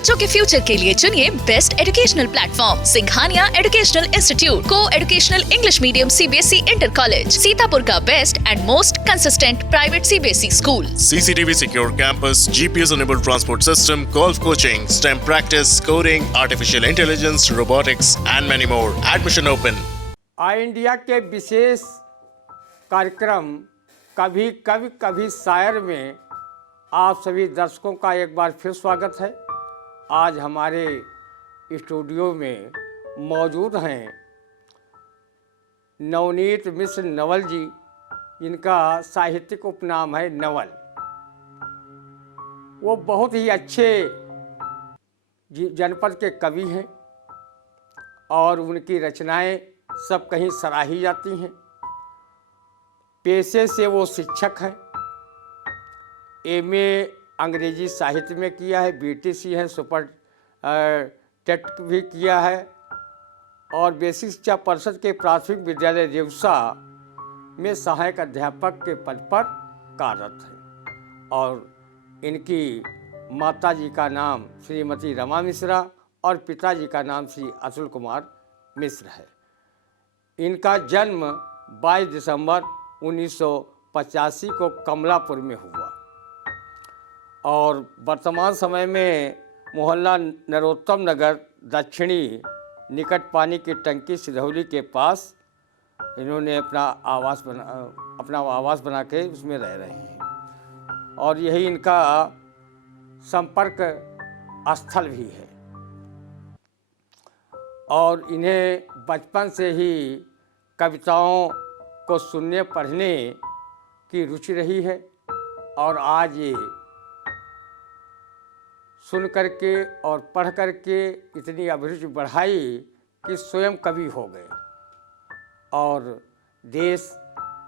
बच्चों के फ्यूचर के लिए चुनिए best educational platform Singhania educational institute को educational English medium CBSE inter college, Sitapur का best and most consistent private CBSE school. CCTV secure campus, GPS enabled transport system, golf coaching, STEM practice, coding, artificial intelligence, robotics and many more. Admission open. I India के विशेष कार्यक्रम कभी कवि कभी शायर में आप सभी दर्शकों का एक बार फिर स्वागत है। आज हमारे स्टूडियो में मौजूद हैं नवनीत मिश्र नवल जी। इनका साहित्यिक उपनाम है नवल। वो बहुत ही अच्छे जनपद के कवि हैं और उनकी रचनाएं सब कहीं सराही जाती हैं। पेशे से वो शिक्षक हैं। MA अंग्रेजी साहित्य में किया है, BTC है, सुपर टेट भी किया है और बेसिक शिक्षा परिषद के प्राथमिक विद्यालय रेवसा में सहायक अध्यापक के पद पर कार्यरत है। और इनकी माता जी का नाम श्रीमती रमा मिश्रा और पिताजी का नाम श्री अतुल कुमार मिश्र है। इनका जन्म 22 दिसंबर 1985 को कमलापुर में हुआ और वर्तमान समय में मोहल्ला नरोत्तम नगर दक्षिणी निकट पानी की टंकी सिधौली के पास इन्होंने अपना आवास बना के उसमें रह रहे हैं और यही इनका संपर्क स्थल भी है। और इन्हें बचपन से ही कविताओं को सुनने पढ़ने की रुचि रही है और आज ये सुन करके और पढ़ करके इतनी अभिरुचि बढ़ाई कि स्वयं कवि हो गए और देश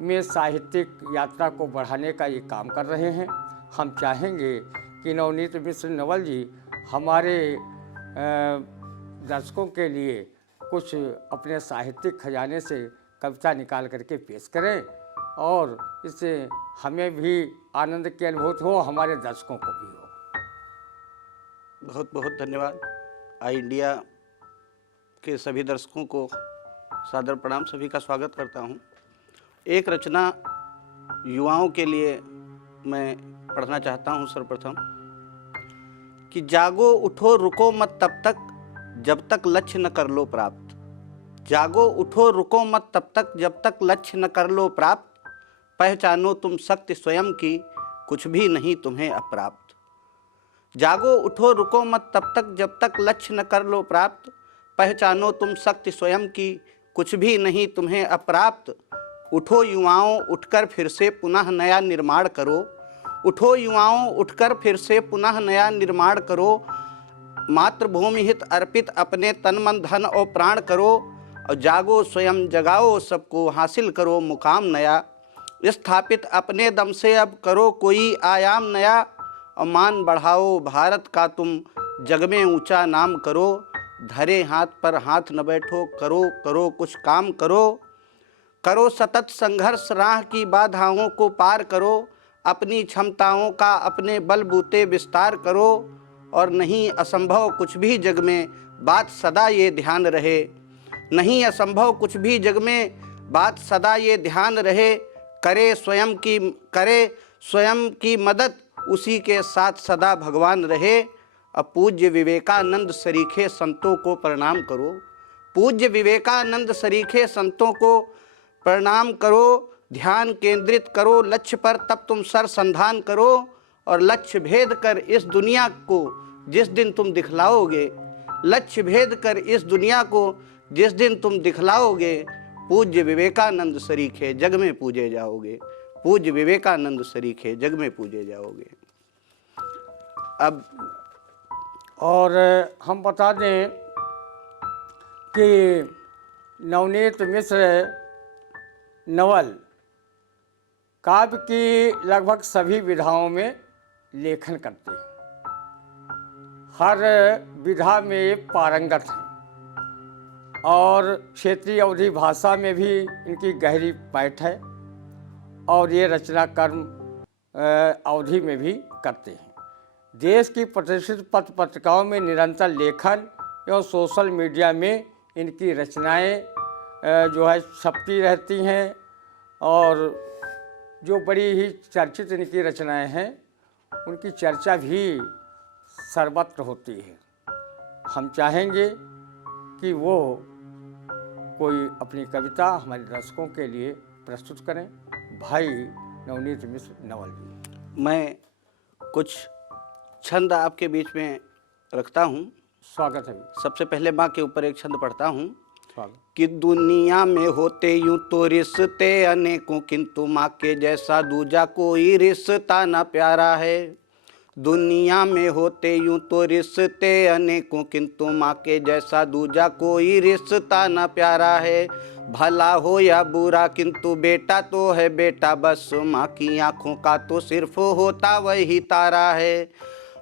में साहित्यिक यात्रा को बढ़ाने का ये काम कर रहे हैं। हम चाहेंगे कि नवनीत मिश्र नवल जी हमारे दर्शकों के लिए कुछ अपने साहित्यिक खजाने से कविता निकाल करके पेश करें और इससे हमें भी आनंद की अनुभूति हो, हमारे दर्शकों को भी हो। बहुत बहुत धन्यवाद। आई इंडिया के सभी दर्शकों को सादर प्रणाम, सभी का स्वागत करता हूं। एक रचना युवाओं के लिए मैं पढ़ना चाहता हूं। सर्वप्रथम कि जागो उठो रुको मत तब तक जब तक लक्ष्य न कर लो प्राप्त। जागो उठो रुको मत तब तक जब तक लक्ष्य न कर लो प्राप्त। पहचानो तुम शक्ति स्वयं की, कुछ भी नहीं तुम्हें अप्राप्त। जागो उठो रुको मत तब तक जब तक लक्ष्य न कर लो प्राप्त। पहचानो तुम शक्ति स्वयं की, कुछ भी नहीं तुम्हें अप्राप्त। उठो युवाओं उठकर फिर से पुनः नया निर्माण करो। उठो युवाओं उठकर फिर से पुनः नया निर्माण करो। मातृभूमि हित अर्पित अपने तन मन धन और प्राण करो। और जागो स्वयं जगाओ सबको हासिल करो मुकाम नया। स्थापित अपने दम से अब करो कोई आयाम नया। और मान बढ़ाओ भारत का तुम जग में ऊंचा नाम करो। धरे हाथ पर हाथ न बैठो, करो करो कुछ काम करो। करो सतत संघर्ष राह की बाधाओं को पार करो। अपनी क्षमताओं का अपने बलबूते विस्तार करो। और नहीं असंभव कुछ भी जग में, बात सदा ये ध्यान रहे। नहीं असंभव कुछ भी जग में, बात सदा ये ध्यान रहे। करे स्वयं की मदद, उसी के साथ सदा भगवान रहे। अब पूज्य विवेकानंद सरीखे संतों को प्रणाम करो। पूज्य विवेकानंद सरीखे संतों को प्रणाम करो। ध्यान केंद्रित करो लक्ष्य पर, तब तुम सरसंधान करो। और लक्ष्य भेद कर इस दुनिया को जिस दिन तुम दिखलाओगे, लक्ष्य भेद कर इस दुनिया को जिस दिन तुम दिखलाओगे, पूज्य विवेकानंद सरीखे जग में पूजे जाओगे। पूज्य विवेकानंद सरीखे जग में पूजे जाओगे। अब और हम बता दें कि नवनीत मिश्र नवल काव्य की लगभग सभी विधाओं में लेखन करते हैं। हर विधा में पारंगत हैं और क्षेत्रीय अवधी भाषा में भी इनकी गहरी पैठ है और ये रचना कर्म अवधि में भी करते हैं। देश की प्रतिष्ठित पत्र पत्रिकाओं में निरंतर लेखन एवं सोशल मीडिया में इनकी रचनाएं जो है छपती रहती हैं और जो बड़ी ही चर्चित इनकी रचनाएं हैं उनकी चर्चा भी सर्वत्र होती है। हम चाहेंगे कि वो कोई अपनी कविता हमारे दर्शकों के लिए प्रस्तुत करें। भाई नवनीत मिश्र नवल जी। मैं कुछ छंद आपके बीच में रखता हूँ। स्वागत है। सबसे पहले माँ के ऊपर एक छंद पढ़ता हूँ स्वागत। कि दुनिया में होते यूं तो रिश्ते अनेकों, किंतु माँ के जैसा दूजा कोई रिश्ता ना प्यारा है। दुनिया में होते यूं तो रिश्ते अनेकों, किंतु माँ के जैसा दूजा कोई रिश्ता ना प्यारा है। भला हो या बुरा किंतु बेटा तो है बेटा, बस माँ की आँखों का तो सिर्फ होता वही तारा है।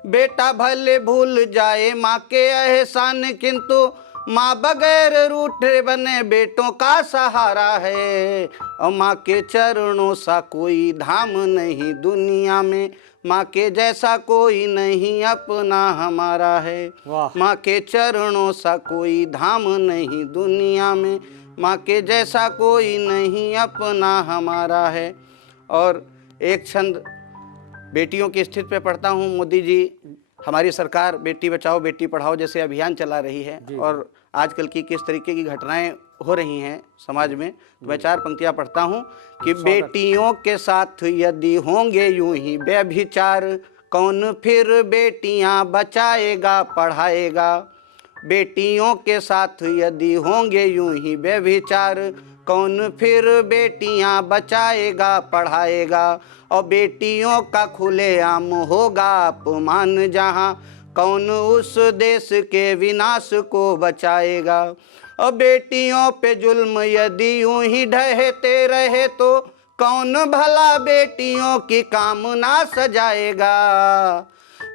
बेटा भले भूल जाए माँ के एहसान, किंतु माँ बगैर रूठे बने बेटों का सहारा है। और माँ के चरणों सा कोई धाम नहीं दुनिया में, माँ के जैसा कोई नहीं अपना हमारा है। वाह। माँ के चरणों सा कोई धाम नहीं दुनिया में, माँ के जैसा कोई नहीं अपना हमारा है। और एक छंद बेटियों की स्थिति पे पढ़ता हूँ। मोदी जी, हमारी सरकार बेटी बचाओ बेटी पढ़ाओ जैसे अभियान चला रही है और आजकल की किस तरीके की घटनाएं हो रही हैं समाज में, तो मैं 4 पंक्तियां पढ़ता हूँ कि बेटियों के साथ यदि होंगे यूं ही व्यभिचार, कौन फिर बेटियां बचाएगा पढ़ाएगा। बेटियों के साथ यदि होंगे यूं ही व्यभिचार, कौन फिर बेटियां बचाएगा पढ़ाएगा। और बेटियों का खुलेआम होगा अपमान जहां, कौन उस देश के विनाश को बचाएगा। और बेटियों पे जुल्म यदि यूं ही ढहते रहे, तो कौन भला बेटियों की कामना सजाएगा।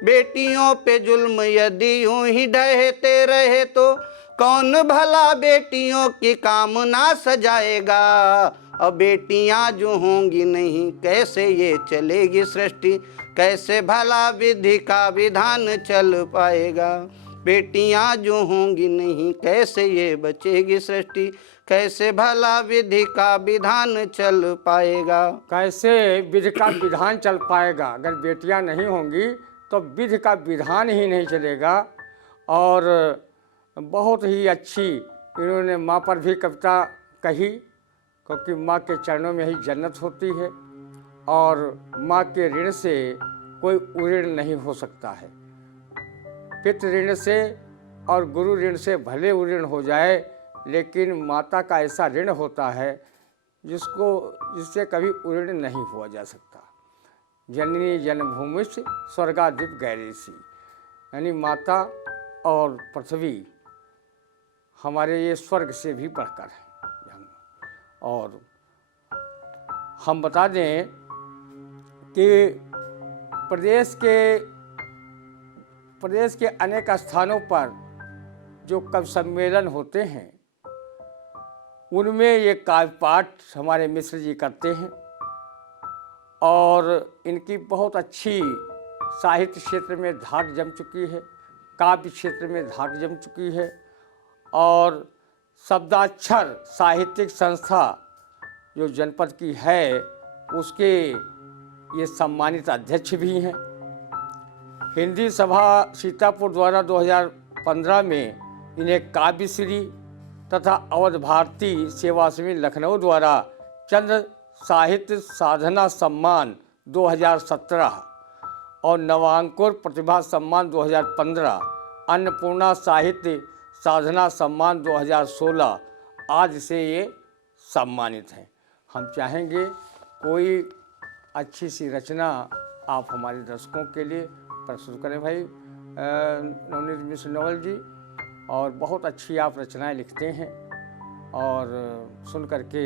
बेटियों पे जुल्म यदि यूं ही ढहते रहे, तो कौन भला बेटियों की कामना सजाएगा। और बेटियां जो होंगी नहीं कैसे ये चलेगी सृष्टि, कैसे भला विधि का विधान चल पाएगा। बेटियां जो होंगी नहीं कैसे ये बचेगी सृष्टि, कैसे भला विधि का विधान चल पाएगा। कैसे विधि का विधान चल पाएगा। अगर बेटियां नहीं होंगी तो विधि का विधान ही नहीं चलेगा। और बहुत ही अच्छी इन्होंने माँ पर भी कविता कही, क्योंकि माँ के चरणों में ही जन्नत होती है और माँ के ऋण से कोई उऋण नहीं हो सकता है। पितृ ऋण से और गुरु ऋण से भले उऋण हो जाए, लेकिन माता का ऐसा ऋण होता है जिससे कभी उऋण नहीं हुआ जा सकता। जननी जन्मभूमि से स्वर्गाधिप गैरेसी, यानी माता और पृथ्वी हमारे ये स्वर्ग से भी बढ़कर है। और हम बता दें कि प्रदेश के अनेक स्थानों पर जो कवि सम्मेलन होते हैं उनमें ये काव्य पाठ हमारे मिश्र जी करते हैं और इनकी बहुत अच्छी साहित्य क्षेत्र में धाक जम चुकी है, काव्य क्षेत्र में धाक जम चुकी है। और शब्दाक्षर साहित्यिक संस्था जो जनपद की है उसके ये सम्मानित अध्यक्ष भी हैं। हिंदी सभा सीतापुर द्वारा 2015 में इन्हें काव्यश्री तथा अवध भारती सेवा समिति लखनऊ द्वारा चंद्र साहित्य साधना सम्मान 2017 और नवांकुर प्रतिभा सम्मान 2015, अन्नपूर्णा साहित्य साधना सम्मान 2016 आज से ये सम्मानित हैं। हम चाहेंगे कोई अच्छी सी रचना आप हमारे दर्शकों के लिए प्रस्तुत करें। भाई नवनीत मिश्र नवल जी, और बहुत अच्छी आप रचनाएं लिखते हैं और सुन करके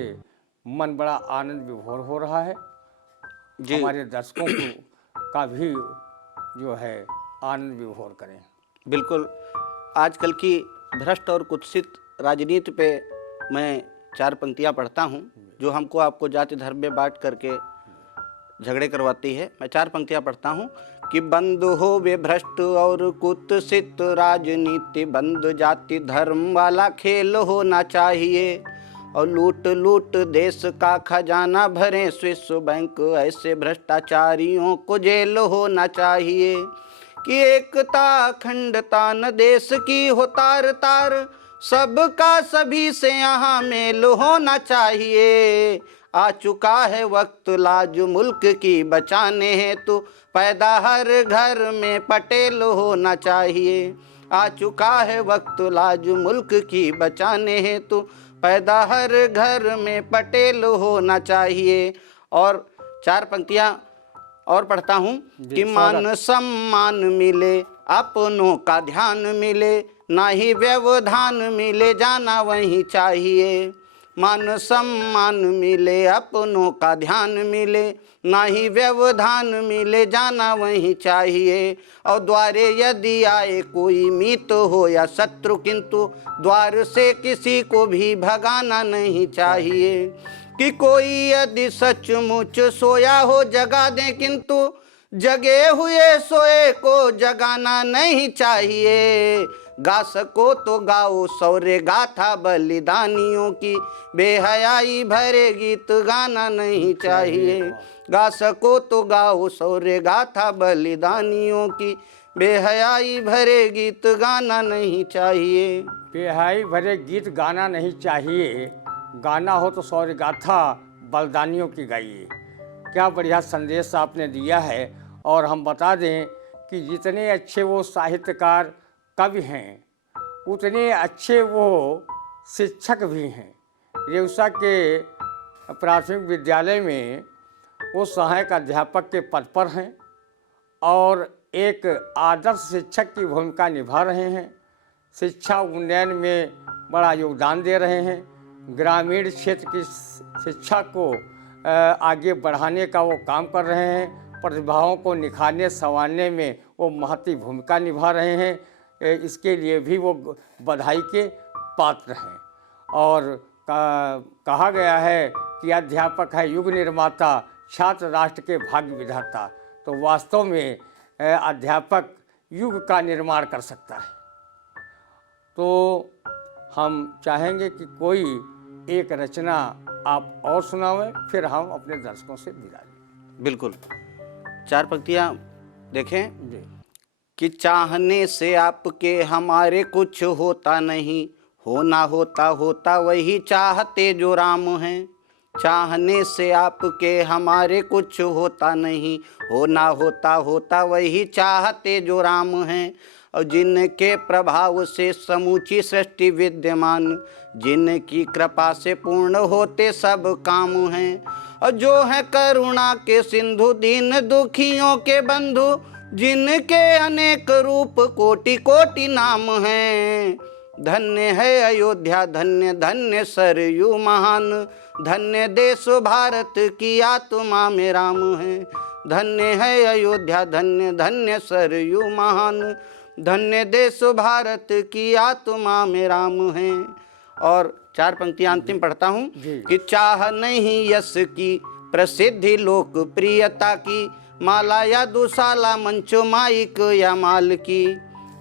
मन बड़ा आनंद विभोर हो रहा है जी। हमारे दर्शकों का भी जो है आनंद विभोर करें। बिल्कुल। आजकल की भ्रष्ट और कुत्सित राजनीति पे मैं 4 पंक्तियां पढ़ता हूं जो हमको आपको जाति धर्म में बांट करके झगड़े करवाती है। मैं 4 पंक्तियां पढ़ता हूं कि बंद हो वे भ्रष्ट और कुत्सित राजनीति, बंद जाति धर्म वाला खेल होना चाहिए। और लूट लूट देश का खजाना भरे स्विस बैंक, ऐसे भ्रष्टाचारियों को जेल होना चाहिए। कि एकता अखंडता न देश की हो तार तार, सबका सभी से यहाँ मेल होना चाहिए। आ चुका है वक्त लाज मुल्क की बचाने हेतु, पैदा हर घर में पटेल होना चाहिए। आ चुका है वक्त लाज मुल्क की बचाने हेतु, पैदा हर घर में पटेल होना चाहिए। और 4 पंक्तियां और पढ़ता हूँ कि मान सम्मान मिले, अपनों का ध्यान मिले, ना ही व्यवधान मिले, जाना वहीं चाहिए। मान सम्मान मिले, अपनों का ध्यान मिले, ना ही व्यवधान मिले, जाना वहीं चाहिए। और द्वारे यदि आए कोई मित हो या शत्रु, किंतु द्वार से किसी को भी भगाना नहीं चाहिए। कि कोई यदि सचमुच सोया हो जगा दे, किंतु जगे हुए सोए को जगाना नहीं चाहिए। गा सको तो गाओ शौर्य गाथा बलिदानियों की, बेहयाई भरे गीत गाना नहीं चाहिए। गा सको तो गाओ शौर्य गाथा बलिदानियों की, बेहयाई भरे गीत गाना नहीं चाहिए। बेहयाई भरे गीत गाना नहीं चाहिए, गाना हो तो शौर्य गाथा बलिदानियों की गाइए। क्या बढ़िया संदेश आपने दिया है। और हम बता दें कि जितने अच्छे वो साहित्यकार कवि हैं, उतने अच्छे वो शिक्षक भी हैं। रेउसा के प्राथमिक विद्यालय में वो सहायक अध्यापक के पद पर हैं और एक आदर्श शिक्षक की भूमिका निभा रहे हैं। शिक्षा उन्नयन में बड़ा योगदान दे रहे हैं। ग्रामीण क्षेत्र की शिक्षा को आगे बढ़ाने का वो काम कर रहे हैं। प्रतिभाओं को निखारने संवारने में वो महती भूमिका निभा रहे हैं। इसके लिए भी वो बधाई के पात्र हैं। और कहा गया है कि अध्यापक है युग निर्माता, छात्र राष्ट्र के भाग्य विधाता। तो वास्तव में अध्यापक युग का निर्माण कर सकता है। तो हम चाहेंगे कि कोई एक रचना आप और सुनावें, फिर हम अपने दर्शकों से विदा लें। बिल्कुल। 4 पंक्तियां देखें जी। कि चाहने से आपके हमारे कुछ होता नहीं, होना होता होता वही चाहते जो राम हैं। चाहने से आपके हमारे कुछ होता नहीं, होना होता होता वही चाहते जो राम हैं। और जिनके प्रभाव से समूची सृष्टि विद्यमान, जिनकी कृपा से पूर्ण होते सब काम हैं। और जो है करुणा के सिंधु, दीन दुखियों के बंधु, जिनके अनेक रूप कोटि कोटि नाम हैं। धन्य है अयोध्या, धन्य धन्य सरयू महान, धन्य देश भारत की आत्मा में राम है। धन्य है अयोध्या, धन्य धन्य सरयू महान, धन्य देश भारत की आत्मा में राम है। और 4 पंक्तियां अंतिम पढ़ता हूँ कि चाह नहीं यश की प्रसिद्धि लोकप्रियता की, माला या दुशाला मंचो माइक या माल की।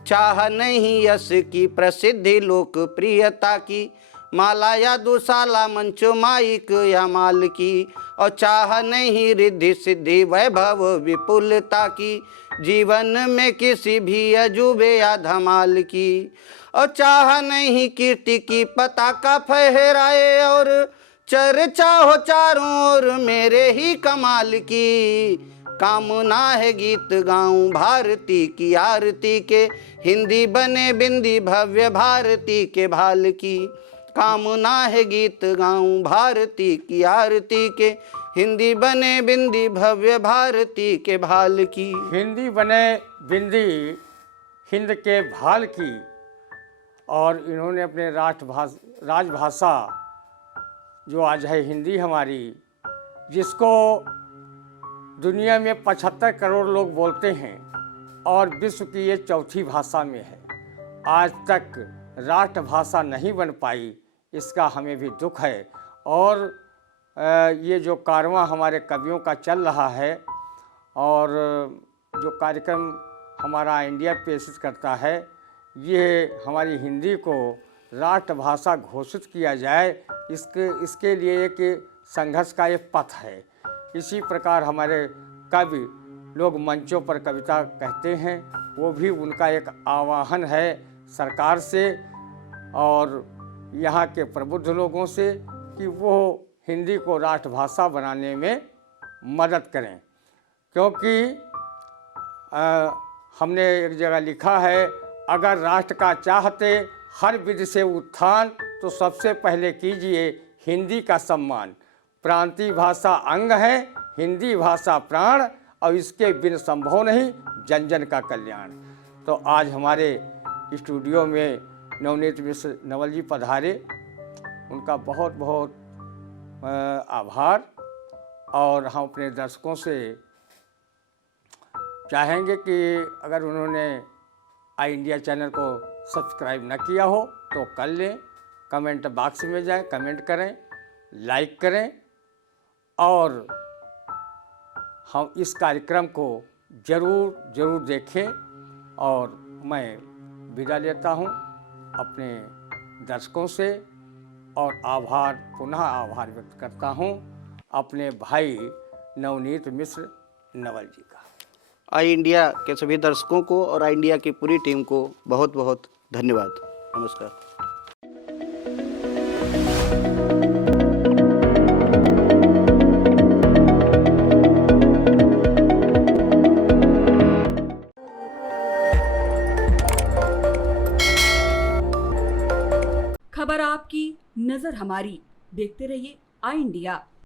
चाह नहीं यश की प्रसिद्धि लोकप्रियता की, माला या दुशाला मंचो माइक या माल की। और चाह नहीं रिद्धि सिद्धि वैभव विपुलता की, जीवन में किसी भी अजूबे या धमाल की। और चाह नहीं कीर्ति की पताका फहराए, और चर्चा हो चारों ओर मेरे ही कमाल की। कामना है गीत गाऊं भारती की आरती के, हिंदी बने बिंदी भव्य भारती के भाल की। कामना है गीत गाऊं भारती की आरती के, हिंदी बने बिंदी भव्य भारती के भाल की। हिंदी बने बिंदी हिंद के भाल की। और इन्होंने अपने राजभाषा जो आज है हिंदी हमारी, जिसको दुनिया में 75 करोड़ लोग बोलते हैं और विश्व की ये चौथी भाषा में है, आज तक राष्ट्रभाषा नहीं बन पाई। इसका हमें भी दुख है। और ये जो कारवां हमारे कवियों का चल रहा है, और जो कार्यक्रम हमारा इंडिया पेश करता है, ये हमारी हिंदी को राष्ट्रभाषा घोषित किया जाए, इसके लिए एक संघर्ष का एक पथ है। इसी प्रकार हमारे कवि लोग मंचों पर कविता कहते हैं, वो भी उनका एक आह्वान है सरकार से और यहाँ के प्रबुद्ध लोगों से कि वो हिंदी को राष्ट्रभाषा बनाने में मदद करें। क्योंकि हमने एक जगह लिखा है, अगर राष्ट्र का चाहते हर विधि से उत्थान, तो सबसे पहले कीजिए हिंदी का सम्मान। प्रांतीय भाषा अंग है, हिंदी भाषा प्राण, और इसके बिन संभव नहीं जन जन का कल्याण। तो आज हमारे स्टूडियो में नवनीत मिश्र नवल जी पधारे, उनका बहुत बहुत आभार। और हम अपने दर्शकों से चाहेंगे कि अगर उन्होंने आई इंडिया चैनल को सब्सक्राइब न किया हो तो कर लें, कमेंट बॉक्स में जाएं, कमेंट करें, लाइक करें, और हम इस कार्यक्रम को ज़रूर देखें। और मैं विदा लेता हूं अपने दर्शकों से और पुनः आभार व्यक्त करता हूं अपने भाई नवनीत मिश्र नवल जी का। आई इंडिया के सभी दर्शकों को और आई इंडिया की पूरी टीम को बहुत बहुत धन्यवाद। नमस्कार। खबर आपकी, नजर हमारी। देखते रहिए आई इंडिया।